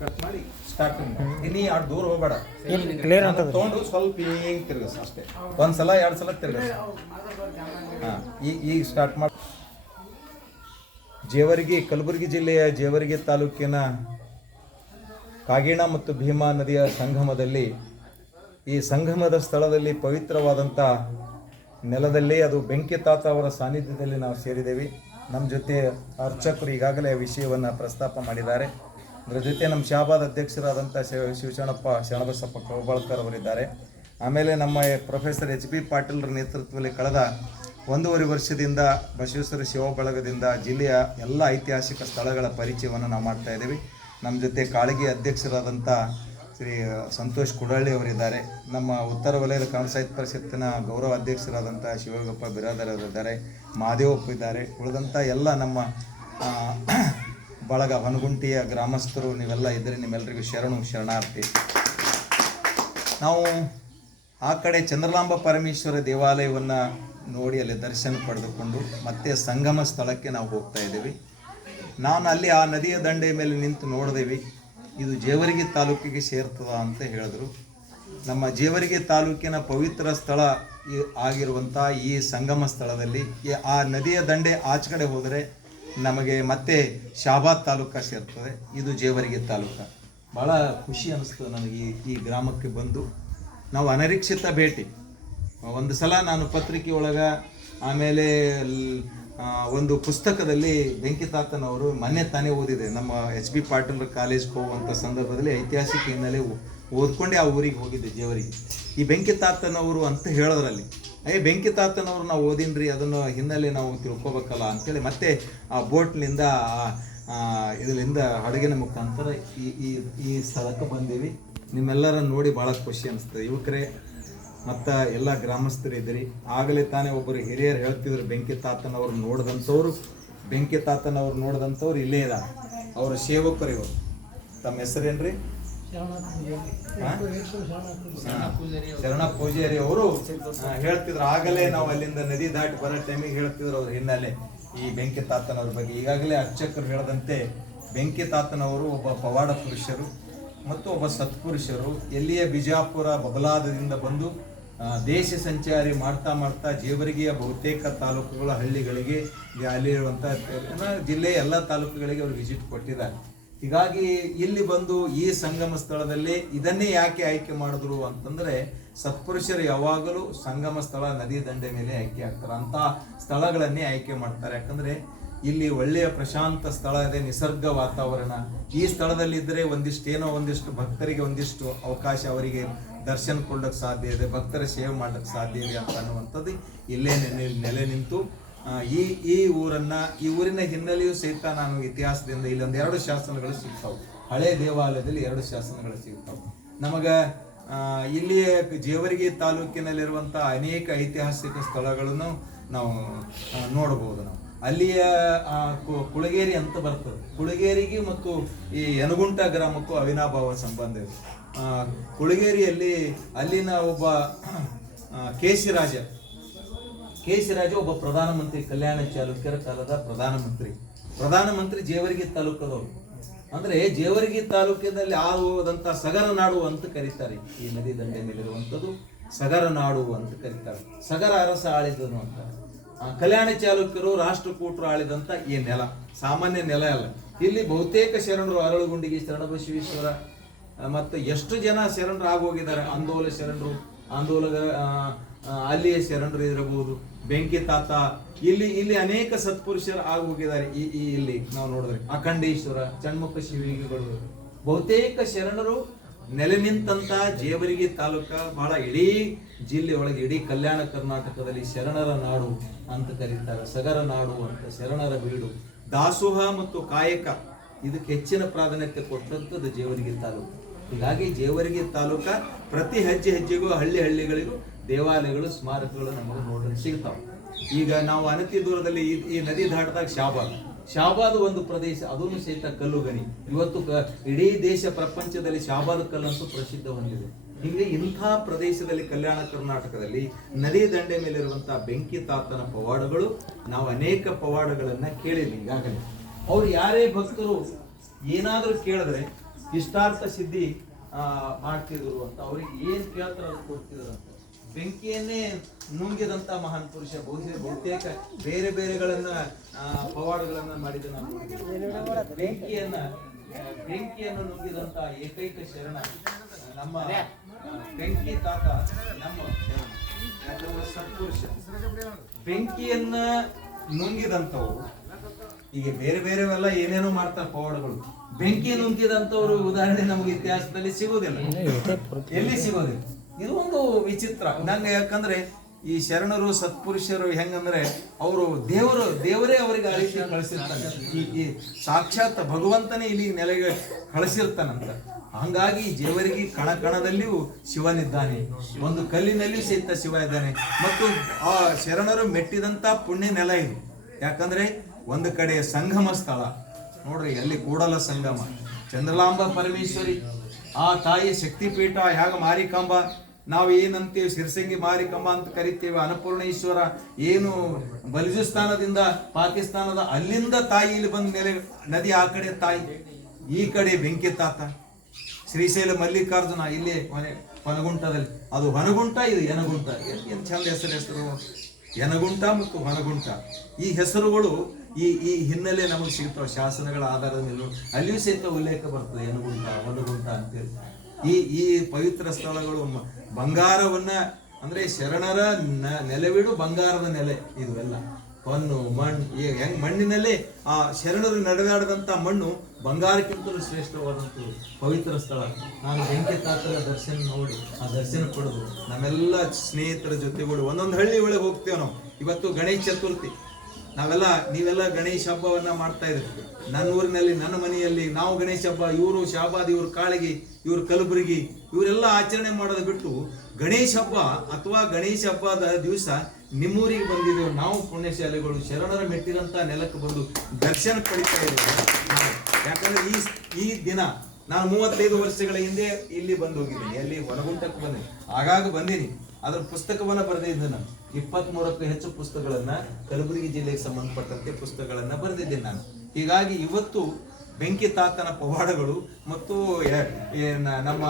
Cut ಮಾಡಿ start ಇನ್ನೀ ಅಷ್ಟು ದೂರ ಹೋಗಬೇಡ. ಕ್ಲಿಯರ್ ಅಂತ ತೊಗೊಂಡು ಸ್ವಲ್ಪ ಹಿಂಗ್ ತಿರ್ಗಸ್ ಅಷ್ಟೇ. ಒಂದ್ಸಲ ಎರಡು ಸಲ ತಿರ್ಗಸ್. ಹಾಂ ಈಗ ಈಗ ಸ್ಟಾರ್ಟ್ ಮಾಡಿ ಜೇವರ್ಗಿ ಕಲಬುರಗಿ ಜಿಲ್ಲೆಯ ಜೇವರಿಗೆ ತಾಲೂಕಿನ ಕಾಗೇಣ ಮತ್ತು ಭೀಮಾ ನದಿಯ ಸಂಗಮದಲ್ಲಿ ಈ ಸಂಗಮದ ಸ್ಥಳದಲ್ಲಿ ಪವಿತ್ರವಾದಂಥ ನೆಲದಲ್ಲಿ ಅದು ಬೆಂಕಿ ತಾತ ಅವರ ಸಾನ್ನಿಧ್ಯದಲ್ಲಿ ನಾವು ಸೇರಿದ್ದೇವೆ. ನಮ್ಮ ಜೊತೆ ಅರ್ಚಕರು ಈಗಾಗಲೇ ವಿಷಯವನ್ನು ಪ್ರಸ್ತಾಪ ಮಾಡಿದ್ದಾರೆ. ಅದರ ಜೊತೆ ನಮ್ಮ ಶಾಬಾದ್ ಅಧ್ಯಕ್ಷರಾದಂಥ ಶಿವ ಶಿವಶರಣಪ್ಪ ಶರಣಬಸಪ್ಪ ಕೌಬಾಳ್ಕರ್ ಅವರಿದ್ದಾರೆ. ಆಮೇಲೆ ನಮ್ಮ ಪ್ರೊಫೆಸರ್ ಎಚ್ ಬಿ ಪಾಟೀಲ್ರ ನೇತೃತ್ವದಲ್ಲಿ ಕಳೆದ ಒಂದೂವರೆ ವರ್ಷದಿಂದ ಬಸವೇಶ್ವರ ಶಿವ ಬಳಗದಿಂದ ಜಿಲ್ಲೆಯ ಎಲ್ಲ ಐತಿಹಾಸಿಕ ಸ್ಥಳಗಳ ಪರಿಚಯವನ್ನು ನಾವು ಮಾಡ್ತಾ ಇದ್ದೀವಿ. ನಮ್ಮ ಜೊತೆ ಕಾಳಗಿ ಅಧ್ಯಕ್ಷರಾದಂಥ ಶ್ರೀ ಸಂತೋಷ್ ಕುಡಳ್ಳಿ ಅವರಿದ್ದಾರೆ. ನಮ್ಮ ಉತ್ತರ ವಲಯದ ಕನ್ನಡ ಸಾಹಿತ್ಯ ಪರಿಷತ್ತಿನ ಗೌರವ ಅಧ್ಯಕ್ಷರಾದಂಥ ಶಿವಗಪ್ಪ ಬಿರಾದರ್ ಅವರಿದ್ದಾರೆ. ಮಹಾದೇವಪ್ಪ ಇದ್ದಾರೆ. ಉಳಿದಂಥ ಎಲ್ಲ ನಮ್ಮ ಬಳಗ ಹೊನಗುಂಟಿಯ ಗ್ರಾಮಸ್ಥರು, ನೀವೆಲ್ಲ ಇದ್ದರೆ ನಿಮ್ಮೆಲ್ಲರಿಗೂ ಶರಣು ಶರಣಾರ್ಥಿ. ನಾವು ಆ ಕಡೆ ಚಂದ್ರಲಾಂಬ ಪರಮೇಶ್ವರ ದೇವಾಲಯವನ್ನು ನೋಡಿ ಅಲ್ಲಿ ದರ್ಶನ ಪಡೆದುಕೊಂಡು ಮತ್ತೆ ಸಂಗಮ ಸ್ಥಳಕ್ಕೆ ನಾವು ಹೋಗ್ತಾ ಇದ್ದೀವಿ. ನಾನು ಅಲ್ಲಿ ಆ ನದಿಯ ದಂಡೆ ಮೇಲೆ ನಿಂತು ನೋಡಿದೆವಿ. ಇದು ಜೇವರಿಗೆ ತಾಲೂಕಿಗೆ ಸೇರ್ತದ ಅಂತ ಹೇಳಿದ್ರು. ನಮ್ಮ ಜೇವರಿಗೆ ತಾಲೂಕಿನ ಪವಿತ್ರ ಸ್ಥಳ ಆಗಿರುವಂಥ ಈ ಸಂಗಮ ಸ್ಥಳದಲ್ಲಿ ಆ ನದಿಯ ದಂಡೆ ಆಚೆ ಕಡೆ ಹೋದರೆ ನಮಗೆ ಮತ್ತೆ ಶಾಬಾದ್ ತಾಲೂಕ ಸೇರ್ತದೆ. ಇದು ಜೇವರಿಗೆ ತಾಲೂಕ. ಭಾಳ ಖುಷಿ ಅನಿಸ್ತು ನನಗೆ ಈ ಗ್ರಾಮಕ್ಕೆ ಬಂದು. ನಾವು ಅನಿರೀಕ್ಷಿತ ಭೇಟಿ. ಒಂದು ಸಲ ನಾನು ಪತ್ರಿಕೆ ಒಳಗ ಆಮೇಲೆ ಒಂದು ಪುಸ್ತಕದಲ್ಲಿ ಬೆಂಕಿ ತಾತನವರು ಮೊನ್ನೆ ತಾನೇ ಓದಿದೆ. ನಮ್ಮ ಎಚ್ ಬಿ ಪಾಟೀಲ್ ಕಾಲೇಜ್ಗೆ ಹೋಗುವಂಥ ಸಂದರ್ಭದಲ್ಲಿ ಐತಿಹಾಸಿಕ ಹಿನ್ನೆಲೆ ಓದ್ಕೊಂಡೆ ಆ ಊರಿಗೆ ಹೋಗಿದ್ದೆ ಜೇವರಿಗೆ. ಈ ಬೆಂಕಿ ತಾತನವರು ಅಂತ ಹೇಳಿದ್ರಲ್ಲಿ ಅಯ್ಯ ಬೆಂಕಿ ತಾತನವ್ರು ನಾವು ಓದಿನ್ರಿ, ಅದನ್ನು ಹಿನ್ನೆಲೆ ನಾವು ತಿಳ್ಕೊಬೇಕಲ್ಲ ಅಂತೇಳಿ ಮತ್ತೆ ಆ ಬೋಟ್ನಿಂದ ಇದರಿಂದ ಹಡಗಿನ ಮುಖಾಂತರ ಈ ಈ ಈ ಸ್ಥಳಕ್ಕೆ ಬಂದೀವಿ. ನಿಮ್ಮೆಲ್ಲರ ನೋಡಿ ಭಾಳ ಖುಷಿ ಅನಿಸ್ತದೆ ಯುವಕರೇ, ಮತ್ತು ಎಲ್ಲ ಗ್ರಾಮಸ್ಥರು ಇದ್ರಿ ಆಗಲೇ ತಾನೇ ಒಬ್ಬರು ಹಿರಿಯರು ಹೇಳ್ತಿದ್ರು, ಬೆಂಕಿ ತಾತನವ್ರು ನೋಡಿದಂಥವ್ರು, ಬೆಂಕಿ ತಾತನವ್ರು ನೋಡಿದಂಥವ್ರು ಇಲ್ಲೇ ಇದ್ದಾರೆ ಅವರ ಸೇವಕರು ಇವರು. ತಮ್ಮ ಹಾ. ಶರಣ ಪೂಜಾರಿ ಅವರು ಹೇಳ್ತಿದ್ರು, ಆಗಲೇ ನಾವು ಅಲ್ಲಿಂದ ನದಿ ದಾಟಿ ಬರೋ ಟೈಮಿಗೆ ಹೇಳ್ತಿದ್ರು ಅವ್ರ ಹಿನ್ನೆಲೆ. ಈ ಬೆಂಕಿ ತಾತನವ್ರ ಬಗ್ಗೆ ಈಗಾಗಲೇ ಅರ್ಚಕರು ಹೇಳದಂತೆ, ಬೆಂಕಿ ತಾತನವರು ಒಬ್ಬ ಪವಾಡ ಪುರುಷರು ಮತ್ತು ಒಬ್ಬ ಸತ್ಪುರುಷರು ಎಲ್ಲಿಯ ಬಿಜಾಪುರ ಬಬಲಾದದಿಂದ ಬಂದು ದೇಶ ಸಂಚಾರಿ ಮಾಡ್ತಾ ಮಾಡ್ತಾ ಜೇವರಿಗೆಯ ಬಹುತೇಕ ತಾಲೂಕುಗಳ ಹಳ್ಳಿಗಳಿಗೆ ಅಲ್ಲಿರುವಂಥ ಜಿಲ್ಲೆಯ ಎಲ್ಲ ತಾಲೂಕುಗಳಿಗೆ ಅವರು ವಿಸಿಟ್ ಕೊಟ್ಟಿದ್ದಾರೆ. ಹೀಗಾಗಿ ಇಲ್ಲಿ ಬಂದು ಈ ಸಂಗಮ ಸ್ಥಳದಲ್ಲಿ ಇದನ್ನೇ ಯಾಕೆ ಆಯ್ಕೆ ಮಾಡಿದ್ರು ಅಂತಂದ್ರೆ ಸತ್ಪುರುಷರು ಯಾವಾಗಲೂ ಸಂಗಮ ಸ್ಥಳ, ನದಿ ದಂಡೆ ಮೇಲೆ ಆಯ್ಕೆ ಆಗ್ತಾರೆ. ಅಂತ ಸ್ಥಳಗಳನ್ನೇ ಆಯ್ಕೆ ಮಾಡ್ತಾರೆ. ಯಾಕಂದ್ರೆ ಇಲ್ಲಿ ಒಳ್ಳೆಯ ಪ್ರಶಾಂತ ಸ್ಥಳ ಇದೆ ನಿಸರ್ಗ ವಾತಾವರಣ. ಈ ಸ್ಥಳದಲ್ಲಿ ಇದ್ರೆ ಒಂದಿಷ್ಟು ಏನೋ ಒಂದಿಷ್ಟು ಭಕ್ತರಿಗೆ ಒಂದಿಷ್ಟು ಅವಕಾಶ ಅವರಿಗೆ ದರ್ಶನ ಕೊಡೋಕೆ ಸಾಧ್ಯ ಇದೆ, ಭಕ್ತರ ಸೇವೆ ಮಾಡೋಕ್ಕೆ ಸಾಧ್ಯ ಇದೆ ಅಂತ ಅನ್ನುವಂಥದ್ದು ಇಲ್ಲೇ ನೆಲೆ ನಿಂತು ಈ ಈ ಊರನ್ನ, ಈ ಊರಿನ ಹಿನ್ನೆಲೆಯೂ ಸಹಿತ ನಾನು ಇತಿಹಾಸದಿಂದ ಇಲ್ಲೊಂದು ಎರಡು ಶಾಸನಗಳು ಸಿಗ್ತಾವೆ. ಹಳೆ ದೇವಾಲಯದಲ್ಲಿ ಎರಡು ಶಾಸನಗಳು ಸಿಗ್ತಾವೆ. ನಮಗ ಇಲ್ಲಿಯೇ ಜೇವರ್ಗಿ ತಾಲೂಕಿನಲ್ಲಿರುವಂಥ ಅನೇಕ ಐತಿಹಾಸಿಕ ಸ್ಥಳಗಳನ್ನು ನಾವು ನೋಡಬಹುದು ನಾವು. ಅಲ್ಲಿಯ ಕುಳಗೇರಿ ಅಂತ ಬರ್ತದೆ. ಕುಳಗೇರಿಗೆ ಮತ್ತು ಈ ಯನಗುಂಟ ಗ್ರಾಮಕ್ಕೂ ಅವಿನಾಭಾವ ಸಂಬಂಧ ಇದೆ. ಕುಳಗೇರಿಯಲ್ಲಿ ಅಲ್ಲಿನ ಒಬ್ಬ ಕೇಶಿರಾಜ ರಾಜ ಒಬ್ಬ ಪ್ರಧಾನಮಂತ್ರಿ ಕಲ್ಯಾಣ ಚಾಲುಕ್ಯರ ಕಾಲದ ಪ್ರಧಾನಮಂತ್ರಿ. ಪ್ರಧಾನಮಂತ್ರಿ ಜೇವರ್ಗಿ ತಾಲೂಕದವರು. ಅಂದ್ರೆ ಜೇವರ್ಗಿ ತಾಲೂಕಿನಲ್ಲಿ ಆಗುವುದಂತ ಸಗರ ನಾಡು ಅಂತ ಕರೀತಾರೆ. ಈ ನದಿ ದಂಡೆ ಮೇಲಿರುವಂಥದ್ದು ಸಗರ ನಾಡು ಅಂತ ಕರೀತಾರೆ. ಸಗರ ಅರಸ ಆಳಿದನು ಅಂತ. ಕಲ್ಯಾಣ ಚಾಲುಕ್ಯರು ರಾಷ್ಟ್ರಕೂಟರು ಆಳಿದಂತ ಈ ನೆಲ, ಸಾಮಾನ್ಯ ನೆಲ ಅಲ್ಲ. ಇಲ್ಲಿ ಬಹುತೇಕ ಶರಣರು ಅರಳುಗುಂಡಿಗೆ ಶರಣ ಬಸವೇಶ್ವರ, ಮತ್ತು ಎಷ್ಟು ಜನ ಶರಣರು ಆಗೋಗಿದ್ದಾರೆ ಆಂದೋಲ ಶರಣರು ಆಂದೋಲಕ ಆ, ಆ, ಅಲ್ಲಿಯ ಶರಣರು ಇರಬಹುದು ಬೆಂಕಿ ತಾತ ಇಲ್ಲಿ ಇಲ್ಲಿ ಅನೇಕ ಸತ್ಪುರುಷರು ಆಗಿ ಹೋಗಿದ್ದಾರೆ ಈ ಇಲ್ಲಿ ನಾವು ನೋಡಿದ್ರೆ. ಅಖಂಡೇಶ್ವರ ಚಣ್ಮುಖ ಶಿವಿಗಳು ಬಹುತೇಕ ಶರಣರು ನೆಲೆ ನಿಂತಂತ ಜೇವರಿಗೆ ತಾಲೂಕ ಬಹಳ ಇಡೀ ಜಿಲ್ಲೆ ಒಳಗೆ ಇಡೀ ಕಲ್ಯಾಣ ಕರ್ನಾಟಕದಲ್ಲಿ ಶರಣರ ನಾಡು ಅಂತ ಕರೀತಾರೆ. ಸಗರ ನಾಡು ಅಂತ ಶರಣರ ಬೀಡು. ದಾಸೋಹ ಮತ್ತು ಕಾಯಕ ಇದಕ್ಕೆ ಹೆಚ್ಚಿನ ಪ್ರಾಧಾನ್ಯತೆ ಕೊಟ್ಟಂಥದ್ದು ಜೇವರಿಗೆ ತಾಲೂಕು. ಹೀಗಾಗಿ ಜೇವರ್ಗಿ ತಾಲೂಕ ಪ್ರತಿ ಹೆಜ್ಜೆ ಹೆಜ್ಜೆಗೂ ಹಳ್ಳಿ ಹಳ್ಳಿಗಳಿಗೂ ದೇವಾಲಯಗಳು, ಸ್ಮಾರಕಗಳು ನಮಗೆ ನೋಡಲು ಸಿಗ್ತಾವೆ. ಈಗ ನಾವು ಅನತಿ ದೂರದಲ್ಲಿ ಈ ನದಿ ದಾಟದಾಗ ಶಾಬಾದ್. ಶಾಬಾದ್ ಒಂದು ಪ್ರದೇಶ, ಅದನ್ನು ಸಹಿತ ಕಲ್ಲು ಗಣಿ ಇವತ್ತು ಇಡೀ ದೇಶ ಪ್ರಪಂಚದಲ್ಲಿ ಶಾಬಾದ್ ಕಲ್ಲಂತೂ ಪ್ರಸಿದ್ಧ ಹೊಂದಿದೆ. ಹಿಂಗೆ ಇಂಥ ಪ್ರದೇಶದಲ್ಲಿ ಕಲ್ಯಾಣ ಕರ್ನಾಟಕದಲ್ಲಿ ನದಿ ದಂಡೆ ಮೇಲಿರುವಂತಹ ಬೆಂಕಿ ತಾತನ ಪವಾಡಗಳು ನಾವು ಅನೇಕ ಪವಾಡಗಳನ್ನ ಕೇಳಿದ್ವಿ ಈಗಾಗಲೇ. ಅವ್ರು ಯಾರೇ ಭಕ್ತರು ಏನಾದರೂ ಕೇಳಿದ್ರೆ ಇಷ್ಟಾರ್ಥ ಸಿದ್ಧಿ ಮಾಡ್ತಿದ್ರು ಅಂತ. ಅವ್ರಿಗೆ ಏನ್ ಕೇಳ್ತಾರ ಅದು ಕೊಡ್ತಿದ್ರು ಅಂತ. ಬೆಂಕಿಯನ್ನೇ ನುಂಗಿದಂತ ಮಹಾನ್ ಪುರುಷ, ಬಹುಶಃ ಬಹುತೇಕ ಬೇರೆ ಬೇರೆಗಳನ್ನ ಪವಾಡಗಳನ್ನ ಮಾಡಿದ ನಾನು ಬೆಂಕಿಯನ್ನ ಬೆಂಕಿಯನ್ನು ನುಂಗಿದಂತ ಏಕೈಕ ಶರಣ, ನಮ್ಮ ಬೆಂಕಿ ತಾತ ನಮ್ಮ ಶರಣ. ಸತ್ಪುರುಷ. ಬೆಂಕಿಯನ್ನ ನುಂಗಿದಂತವ್ರು ಈಗ ಬೇರೆ ಬೇರೆವೆಲ್ಲ ಏನೇನೋ ಮಾಡ್ತಾರೆ ಪವಾಡಗಳು. ಬೆಂಕಿ ನುಂಗಿದಂಥವ್ರು ಉದಾಹರಣೆ ನಮಗೆ ಇತಿಹಾಸದಲ್ಲಿ ಸಿಗೋದಿಲ್ಲ ಎಲ್ಲಿ ಸಿಗೋದಿಲ್ಲ ಇದು ಒಂದು ವಿಚಿತ್ರ. ನಂಗೆ ಯಾಕಂದ್ರೆ ಈ ಶರಣರು ಸತ್ಪುರುಷರು ಹೆಂಗಂದ್ರೆ ಅವರು ದೇವರು ದೇವರೇ ಅವರಿಗೆ ಆ ರೀತಿ ಕಳಿಸಿರ್ತಾನೆ. ಈ ಸಾಕ್ಷಾತ್ ಭಗವಂತನೇ ಇಲ್ಲಿ ನೆಲೆಗೆ ಕಳಿಸಿರ್ತಾನಂತ. ಹಂಗಾಗಿ ದೇವರಿಗೆ ಕಣ ಕಣದಲ್ಲಿಯೂ ಶಿವನಿದ್ದಾನೆ. ಒಂದು ಕಲ್ಲಿನಲ್ಲಿಯೂ ಸಹಿತ ಶಿವ ಇದ್ದಾನೆ. ಮತ್ತು ಆ ಶರಣರು ಮೆಟ್ಟಿದಂತ ಪುಣ್ಯ ನೆಲ ಇದು. ಯಾಕಂದ್ರೆ ಒಂದು ಕಡೆ ಸಂಗಮ ಸ್ಥಳ. ನೋಡ್ರಿ, ಎಲ್ಲಿ ಕೂಡಲ ಸಂಗಮ. ಚಂದ್ರಲಾಂಬ ಪರಮೇಶ್ವರಿ, ಆ ತಾಯಿ ಶಕ್ತಿಪೀಠ, ಯಾಗ ಮಾರಿಕಾಂಬ, ನಾವು ಏನಂತೀವಿ ಸಿರ್ಸಂಗಿ ಮಾರಿಕಂಬ ಅಂತ ಕರಿತೀವಿ, ಅನ್ನಪೂರ್ಣೇಶ್ವರ, ಏನು ಬಲಿಜಿಸ್ತಾನದಿಂದ ಪಾಕಿಸ್ತಾನದ ಅಲ್ಲಿಂದ ತಾಯಿ ಇಲ್ಲಿ ಬಂದ ಮೇಲೆ ನದಿ ಆ ಕಡೆ ತಾಯಿ, ಈ ಕಡೆ ಬೆಂಕಿ ತಾತ. ಶ್ರೀಶೈಲ ಮಲ್ಲಿಕಾರ್ಜುನ ಇಲ್ಲಿ ಕೊನೆ ಹೊನಗುಂಟದಲ್ಲಿ ಅದು ಹೊನಗುಂಟ, ಇದು ಯನಗುಂಟ. ಏನು ಚಂದ ಹೆಸರು ಹೆಸರು. ಯನಗುಂಟ ಮತ್ತು ಹೊನಗುಂಟ. ಈ ಹೆಸರುಗಳು ಈ ಈ ಹಿನ್ನೆಲೆ ನಮಗೆ ಸಿಗ್ತಾವ ಶಾಸನಗಳ ಆಧಾರದ ಮೇಲೆ ಅಲ್ಲಿಯೂ ಸಹಿತ ಉಲ್ಲೇಖ ಬರ್ತದೆ ಒಂದು ಹೊನಗುಂಟ ಅಂತೇಳಿ. ಈ ಈ ಪವಿತ್ರ ಸ್ಥಳಗಳು ಬಂಗಾರವನ್ನ ಅಂದ್ರೆ ಶರಣರ ನೆಲೆವಿಡು ಬಂಗಾರದ ನೆಲೆ ಇದು ಎಲ್ಲ. ಹೊನ್ನು ಮಣ್ಣು ಈ ಹೆಂಗ್ ಮಣ್ಣಿನಲ್ಲಿ ಆ ಶರಣರು ನಡೆದಾಡದಂತ ಮಣ್ಣು ಬಂಗಾರಕ್ಕಿಂತಲೂ ಶ್ರೇಷ್ಠವಾದಂತ ಪವಿತ್ರ ಸ್ಥಳ. ನಾನು ಬೆಂಕಿ ತಾತರ ದರ್ಶನ ನೋಡಿ ಆ ದರ್ಶನ ಪಡೆದು ನಮ್ಮೆಲ್ಲ ಸ್ನೇಹಿತರ ಜೊತೆಗಳು ಒಂದೊಂದು ಹಳ್ಳಿ ಒಳಗೆ ಹೋಗ್ತೇವೆ ನಾವು. ಇವತ್ತು ಗಣೇಶ ಚತುರ್ಥಿ. ನಾವೆಲ್ಲ, ನೀವೆಲ್ಲ ಗಣೇಶ ಹಬ್ಬವನ್ನ ಮಾಡ್ತಾ ಇದ್ರಿ ನನ್ನ ಊರಿನಲ್ಲಿ, ನನ್ನ ಮನೆಯಲ್ಲಿ ನಾವು ಗಣೇಶ ಹಬ್ಬ, ಇವರು ಶಾಬಾದ್, ಇವರು ಕಾಳಗಿ, ಇವರು ಕಲಬುರಗಿ, ಇವರೆಲ್ಲ ಆಚರಣೆ ಮಾಡೋದು ಬಿಟ್ಟು ಗಣೇಶ ಹಬ್ಬ ಅಥವಾ ಗಣೇಶ ಹಬ್ಬದ ದಿವಸ ನಿಮ್ಮೂರಿಗೆ ಬಂದಿದ್ದೇವೆ ನಾವು ಪುಣ್ಯಶಾಲೆಗಳು ಶರಣರ ಮೆಟ್ಟಿದಂತ ನೆಲಕ್ಕೆ ಬಂದು ದರ್ಶನ ಪಡಿತಾ ಇದ್ದೇವೆ. ಯಾಕಂದ್ರೆ ಈ ಈ ದಿನ ನಾನು ಮೂವತ್ತೈದು ವರ್ಷಗಳ ಹಿಂದೆ ಇಲ್ಲಿ ಬಂದು ಹೋಗಿದ್ದೀನಿ. ಎಲ್ಲಿ ಹೊರಗುಂಟಕ್ಕೆ ಬಂದೆ ಆಗಾಗ ಬಂದೀನಿ. ಅದ್ರ ಪುಸ್ತಕವನ್ನ ಬರೆದಿದ್ದೆ ನಾನು. ಇಪ್ಪತ್ತ್ ಮೂರಕ್ಕೂ ಹೆಚ್ಚು ಪುಸ್ತಕಗಳನ್ನ ಕಲಬುರಗಿ ಜಿಲ್ಲೆಗೆ ಸಂಬಂಧಪಟ್ಟಂತೆ ಪುಸ್ತಕಗಳನ್ನ ಬರೆದಿದ್ದೇನೆ ನಾನು. ಹೀಗಾಗಿ ಇವತ್ತು ಬೆಂಕಿ ತಾತನ ಪವಾಡಗಳು ಮತ್ತು ನಮ್ಮ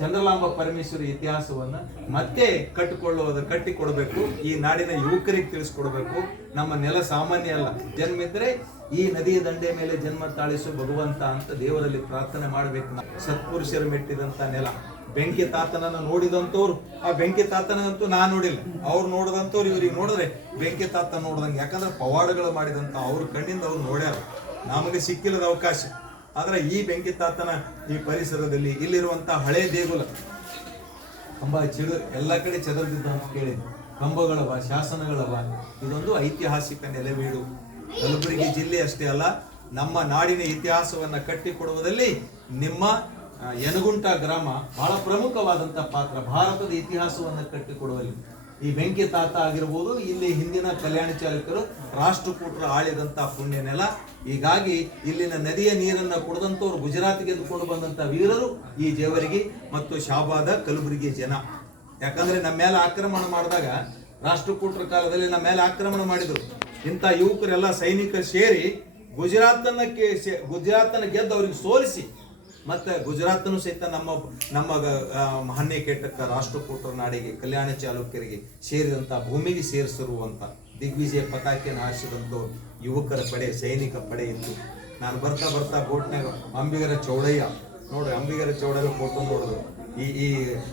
ಚಂದ್ರಲಾಂಬ ಪರಮೇಶ್ವರಿ ಇತಿಹಾಸವನ್ನ ಮತ್ತೆ ಕಟ್ಟಿಕೊಳ್ಳುವುದು, ಕಟ್ಟಿಕೊಡ್ಬೇಕು. ಈ ನಾಡಿನ ಯುವಕರಿಗೆ ತಿಳಿಸ್ಕೊಡ್ಬೇಕು. ನಮ್ಮ ನೆಲ ಸಾಮಾನ್ಯ ಅಲ್ಲ. ಜನ್ಮ ಇದ್ರೆ ಈ ನದಿಯ ದಂಡೆ ಮೇಲೆ ಜನ್ಮ ತಾಳಿಸು ಭಗವಂತ ಅಂತ ದೇವರಲ್ಲಿ ಪ್ರಾರ್ಥನೆ ಮಾಡಬೇಕು ಸತ್ಪುರುಷರು ಮೆಟ್ಟಿದಂತ ನೆಲ. ಬೆಂಕಿ ತಾತನನ್ನು ನೋಡಿದಂತವ್ರು, ಆ ಬೆಂಕಿ ತಾತನಂತೂ ನಾ ನೋಡಿಲ್ಲ. ಅವ್ರು ನೋಡಿದಂತವ್ರು ಇವ್ರಿಗೆ ನೋಡಿದ್ರೆ ಬೆಂಕಿ ತಾತ ನೋಡ್ದಂಗೆ. ಯಾಕಂದ್ರೆ ಪವಾಡಗಳು ಮಾಡಿದಂತ ಅವ್ರ ಕಣ್ಣಿಂದ ಅವ್ರು ನೋಡ್ಯಾರ. ನಮಗೆ ಸಿಕ್ಕಿಲ್ಲದ ಅವಕಾಶ. ಆದ್ರೆ ಈ ಬೆಂಕಿ ತಾತನ ಈ ಪರಿಸರದಲ್ಲಿ ಇಲ್ಲಿರುವಂತ ಹಳೆ ದೇಗುಲ, ಕಂಬ ಚಿಡು ಎಲ್ಲ ಕಡೆ ಚದರ್ದಿದ್ದ ಅಂತ ಕೇಳಿ ಕಂಬಗಳವ, ಶಾಸನಗಳವ, ಇದೊಂದು ಐತಿಹಾಸಿಕ ನೆಲೆವೀಡು ಕಲಬುರಗಿ ಜಿಲ್ಲೆ ಅಷ್ಟೇ ಅಲ್ಲ, ನಮ್ಮ ನಾಡಿನ ಇತಿಹಾಸವನ್ನ ಕಟ್ಟಿಕೊಡುವುದಲ್ಲಿ ನಿಮ್ಮ ಯನಗುಂಟ ಗ್ರಾಮ ಬಹಳ ಪ್ರಮುಖವಾದಂಥ ಪಾತ್ರ ಭಾರತದ ಇತಿಹಾಸವನ್ನ ಕಟ್ಟಿಕೊಡುವಲ್ಲಿ. ಈ ಬೆಂಕಿ ತಾತ ಆಗಿರ್ಬೋದು, ಇಲ್ಲಿ ಹಿಂದಿನ ಕಲ್ಯಾಣ ಚಾಲಕರು ರಾಷ್ಟ್ರಕೂಟರು ಆಳಿದಂಥ ಪುಣ್ಯ ನೆಲ. ಹೀಗಾಗಿ ಇಲ್ಲಿನ ನದಿಯ ನೀರನ್ನ ಕುಡಿದಂಥವ್ರು ಗುಜರಾತ್ಗೆ ಎದ್ದುಕೊಂಡು ಬಂದಂಥ ವೀರರು ಈ ಜೇವರಿಗೆ ಮತ್ತು ಶಾಬಾದ ಕಲಬುರಗಿ ಜನ. ಯಾಕಂದ್ರೆ ನಮ್ಮ ಮೇಲೆ ಆಕ್ರಮಣ ಮಾಡಿದಾಗ ರಾಷ್ಟ್ರಕೂಟರ ಕಾಲದಲ್ಲಿ ನಮ್ಮ ಮೇಲೆ ಆಕ್ರಮಣ ಮಾಡಿದ್ರು. ಇಂಥ ಯುವಕರೆಲ್ಲ ಸೈನಿಕರು ಸೇರಿ ಗುಜರಾತನ್ನ ಕೇ ಗೆದ್ದು ಅವ್ರಿಗೆ ಸೋಲಿಸಿ ಮತ್ತೆ ಗುಜರಾತ್ನು ಸಹಿತ ನಮ್ಮ ನಮ್ಮ ಮಹನ್ಯ ಕೇಟಕ್ಕ ರಾಷ್ಟ್ರಕೂಟರ ನಾಡಿಗೆ ಕಲ್ಯಾಣ ಚಾಲುಕ್ಯರಿಗೆ ಸೇರಿದಂತ ಭೂಮಿಗೆ ಸೇರಿಸಿರುವಂತ ದಿಗ್ವಿಜಯ ಪತಾಕೆಯನ್ನು ಹಾರಿಸಿದಂಥವ್ರು ಯುವಕರ ಪಡೆ, ಸೈನಿಕ ಪಡೆ ಇತ್ತು. ನಾನು ಬರ್ತಾ ಬರ್ತಾ ಬೋಟ್ನಾಗ ಅಂಬಿಗರ ಚೌಡಯ್ಯ ನೋಡ್ರಿ ಅಂಬಿಗರ ಚೌಡಯ್ಯ ಫೋಟೋ ನೋಡಿದ್ರು ಈ ಈ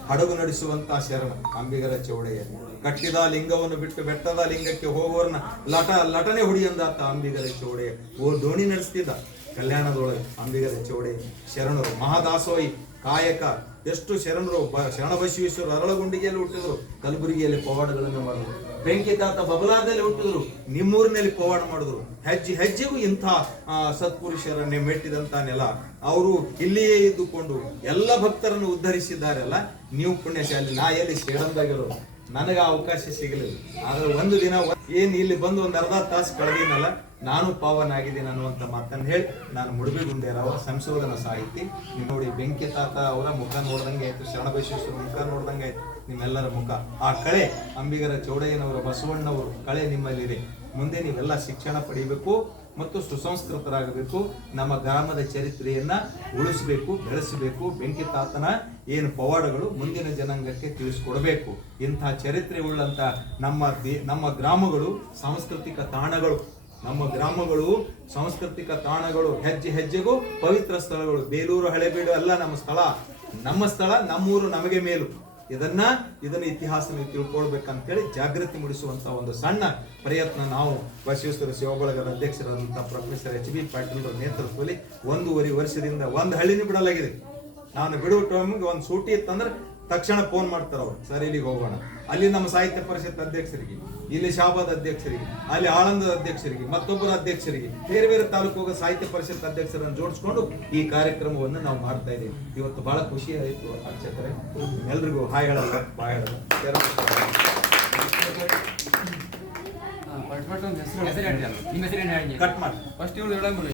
ಹಡಗು ನಡೆಸುವಂತ ಶರಣ ಅಂಬಿಗರ ಚೌಡಯ್ಯ. ಕಟ್ಟಿದ ಲಿಂಗವನ್ನು ಬಿಟ್ಟು ಬೆಟ್ಟದ ಲಿಂಗಕ್ಕೆ ಹೋಗುವವರನ್ನ ಲಟ, ಲಟನೆ ಹುಡಿಯಂದಾತ ಅಂಬಿಗರ ಚೌಡಯ್ಯ. ಓ ದೋಣಿ ನಡೆಸ್ತಿದ್ದ. ಕಲ್ಯಾಣದೊಳಗೆ ಅಂಬಿಗರ ಚೌಡಿ ಶರಣರು ಮಹಾದಾಸೋಯಿ ಕಾಯಕ, ಎಷ್ಟು ಶರಣರು ಶರಣ ಬಸವೇಶ್ವರ ಅರಳಗುಂಡಿಗೆಯಲ್ಲಿ ಹುಟ್ಟಿದ್ರು, ಕಲಬುರಗಿಯಲ್ಲಿ ಪವಾಡಗಳನ್ನು ಮಾಡಿದ್ರು ಬೆಂಕಿ ತಾತ ಬಬಲಾದಲ್ಲಿ ಹುಟ್ಟಿದ್ರು, ನಿಮ್ಮೂರಿನಲ್ಲಿ ಪವಾಡ ಮಾಡಿದ್ರು, ಹೆಜ್ಜೆ ಹೆಜ್ಜೆಗೂ ಇಂಥ ಸತ್ಪುರುಷರನ್ನೇ ಮೆಟ್ಟಿದಂತ ನೆಲ. ಅವರು ಇಲ್ಲಿಯೇ ಇದ್ದುಕೊಂಡು ಎಲ್ಲ ಭಕ್ತರನ್ನು ಉದ್ಧರಿಸಿದ್ದಾರಲ್ಲ, ನೀವು ಪುಣ್ಯಶಾಲಿ, ನಾ ಎಲ್ಲಿ ನನಗೆ ಅವಕಾಶ ಸಿಗಲಿಲ್ಲ. ಆದ್ರೆ ಒಂದು ದಿನ ಏನು ಇಲ್ಲಿ ಬಂದು ಒಂದು ಅರ್ಧ ತಾಸು ಕಳೆದಿನಲ್ಲ ನಾನು ಪಾವನಾಗಿದ್ದೀನಿ ಅನ್ನುವಂಥ ಮಾತನ್ನು ಹೇಳಿ ನಾನು ಮುಡುಬಿಗುಂಡೇರವ ಸಂಶೋಧನಾ ಸಾಹಿತಿ. ನೋಡಿ ಬೆಂಕಿ ತಾತ ಅವರ ಮುಖ ನೋಡ್ದಂಗೆ ಆಯ್ತು, ಶರಣಬಸವೇಶ್ವರ ಮುಖ ನೋಡ್ದಂಗೆ ಆಯ್ತು, ನಿಮ್ಮೆಲ್ಲರ ಮುಖ. ಆ ಕಳೆ ಅಂಬಿಗರ ಚೌಡಯ್ಯನವರ, ಬಸವಣ್ಣವರು ಕಳೆ ನಿಮ್ಮಲ್ಲಿದೆ. ಮುಂದೆ ನೀವೆಲ್ಲ ಶಿಕ್ಷಣ ಪಡಿಬೇಕು ಮತ್ತು ಸುಸಂಸ್ಕೃತರಾಗಬೇಕು, ನಮ್ಮ ಗ್ರಾಮದ ಚರಿತ್ರೆಯನ್ನ ಉಳಿಸಬೇಕು, ಬೆಳೆಸಬೇಕು, ಬೆಂಕಿ ತಾತನ ಏನು ಪವಾಡಗಳು ಮುಂದಿನ ಜನಾಂಗಕ್ಕೆ ತಿಳಿಸ್ಕೊಡಬೇಕು. ಇಂಥ ಚರಿತ್ರೆ ಉಳ್ಳಂತ ನಮ್ಮ ನಮ್ಮ ಗ್ರಾಮಗಳು ಸಾಂಸ್ಕೃತಿಕ ತಾಣಗಳು. ನಮ್ಮ ಗ್ರಾಮಗಳು ಸಾಂಸ್ಕೃತಿಕ ತಾಣಗಳು ಹೆಜ್ಜೆ ಹೆಜ್ಜೆಗೂ ಪವಿತ್ರ ಸ್ಥಳಗಳು. ಬೇಲೂರು, ಹಳೆಬೀಡು ಅಲ್ಲ ನಮ್ಮ ಸ್ಥಳ. ನಮ್ಮ ಸ್ಥಳ, ನಮ್ಮೂರು ನಮಗೆ ಮೇಲು. ಇದನ್ನ ಇದನ್ನ ಇತಿಹಾಸ ತಿಳ್ಕೊಳ್ಬೇಕಂತೇಳಿ ಜಾಗೃತಿ ಮೂಡಿಸುವಂತ ಒಂದು ಸಣ್ಣ ಪ್ರಯತ್ನ ನಾವು ಬಸವೇಶ್ವರ ಶಿವಬಳಗದ ಅಧ್ಯಕ್ಷರಾದಂತಹ ಪ್ರೊಫೆಸರ್ ಎಚ್ ಬಿ ಪಾಟೀಲ್ ನೇತೃತ್ವದಲ್ಲಿ ಒಂದೂವರೆ ವರ್ಷದಿಂದ ಒಂದು ಹಳ್ಳಿನೂ ಬಿಡಲಾಗಿದೆ. ನಾನು ಬಿಡುವ ಟೈಮ್ಗೆ ಒಂದು ಸೂಟಿ ಇತ್ತಂದ್ರೆ ತಕ್ಷಣ ಫೋನ್ ಮಾಡ್ತಾರೆ ಅವ್ರು. ಸರ್ ಇಲ್ಲಿಗೆ ಹೋಗೋಣ. ಅಲ್ಲಿ ನಮ್ಮ ಸಾಹಿತ್ಯ ಪರಿಷತ್ ಅಧ್ಯಕ್ಷರಿಗೆ ಇಲ್ಲಿ ಶಾಬಾದ್ ಅಧ್ಯಕ್ಷರಿಗೆ ಅಲ್ಲಿ ಆಳಂದದ ಅಧ್ಯಕ್ಷರಿಗೆ ಮತ್ತೊಬ್ಬರ ಅಧ್ಯಕ್ಷರಿಗೆ ಬೇರೆ ಬೇರೆ ತಾಲೂಕು ಹೋಗೋ ಸಾಹಿತ್ಯ ಪರಿಷತ್ ಅಧ್ಯಕ್ಷರನ್ನು ಜೋಡಿಸ್ಕೊಂಡು ಈ ಕಾರ್ಯಕ್ರಮವನ್ನು ನಾವು ಮಾಡ್ತಾ ಇದ್ದೀವಿ. ಇವತ್ತು ಬಹಳ ಖುಷಿ ಆಯಿತು ಅರ್ಚಕರೇ. ಎಲ್ರಿಗೂ ಹಾಯ್ ಹೇಳಲ್ಲ ಬಾಯ್ ಹೇಳಲ್ಲ. ಪಟ್ ಪಟ್ ಒಂದು ಹೆಸರು ಹೆಸರು ಹೇಳಿ ನಿಮ್ಮ ಹೆಸರು ಏನು ಹೇಳಿ ಕಟ್ ಮಾಡಿ. ಫಸ್ಟ್ ಇವ್ರು ಹೇಳಂಬ್ರಿ